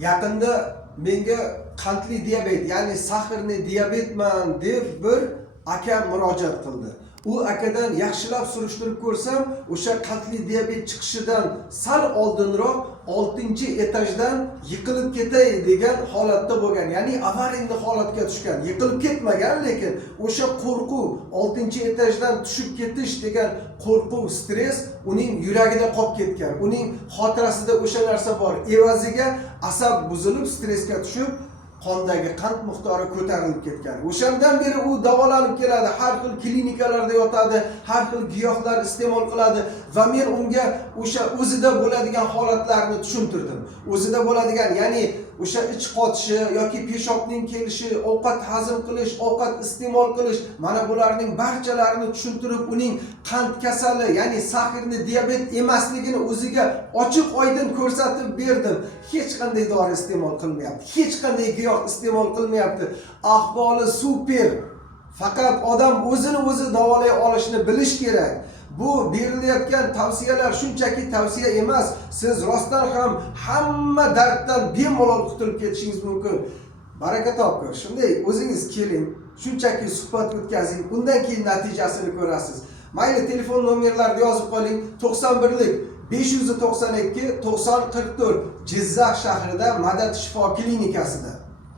Yaqinda menga qandli diabet, ya'ni sahrli diabetman deb bir aka murojaat qildi. U akadan yaxshilab surishtirib ko'rsam, o'sha qandli diabet chiqishidan sal oldinroq 6-etajdan yiqilib ketay degan holatda bo'lgan. Ya'ni avariyli holatga tushgan. Yiqilib ketmagan, lekin o'sha qo'rquv 6-etajdan tushib ketish degan qo'rquv, stress uning yuragida qolib ketgan. Uning xotirasida o'sha narsa bor. Evaziga asab buzilib, stressga tushib, qondagi qand miqdori ko'tarilib ketgan. O'shandan beri u davolanib keladi, har xil klinikalarda yotadi, har xil giyohlar iste'mol qiladi va men unga o'sha o'zida bo'ladigan holatlarni tushuntirdim. O'zida bo'ladigan, ya'ni o'sha ich qotishi yoki peshobning kelishi, ovqat hazm qilish, ovqat iste'mol qilish, mana bularning barchalarini tushuntirib, uning qand kasali, ya'ni sahrli diabet emasligini o'ziga ochiq oydin ko'rsatib berdim. Hech qanday dori iste'mol qilmayapti, hech qanday giyoh iste'mol qilmayapti. Ahvoli super. Faqat odam o'zini o'zi davolay olishni bilish kerak. Bu berilayotgan tavsiyalar shunchaki tavsiya emas. Siz rostdan ham hamma darddan bemalol qutulib ketishingiz mumkin. Baraka toping. Shunday o'zingiz keling, shunchaki suhbat o'tkazing, undan keyin natijasini ko'rasiz. Mayli, telefon nomerlarini yozib qoling. 91lik 592 90 44 Jizzax shahrida Madad shifo klinikasida.